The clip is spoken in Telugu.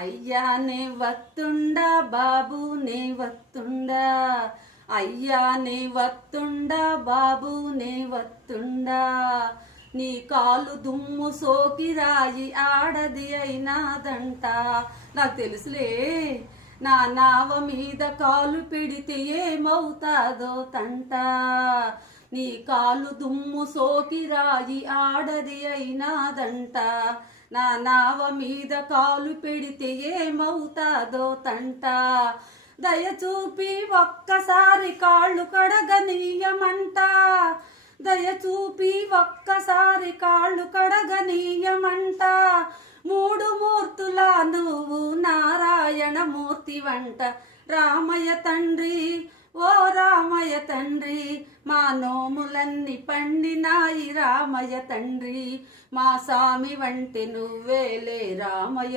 అయ్యా నే వత్తుండా బాబు నే వత్తుండా, అయ్యా నే వత్తుండా బాబు నే వత్తుండా, నీ కాలు దుమ్ము సోకి రాయి ఆడది అయినాదంట. నాకు తెలుసులే, నా నావ మీద కాలు పెడితే ఏమవుతాదో తంట. నీ కాలు దుమ్ము సోకి రాయి ఆడది అయినాదంట, నా నావ మీద కాలు పెడితే ఏమవుతాదో తంట. దయచూపి ఒక్కసారి కాళ్ళు కడగనీయమంట, దయచూపి ఒక్కసారి కాళ్ళు కడగనీయమంట. మూడు మూర్తుల నువ్వు నారాయణ మూర్తి వంట. రామయ్య తండ్రి ఓ రామయ్య తండ్రి, మా నోములన్నీ పండినాయి రామయ్య తండ్రి, మా సామి వంటి నువ్వేలే రామయ్య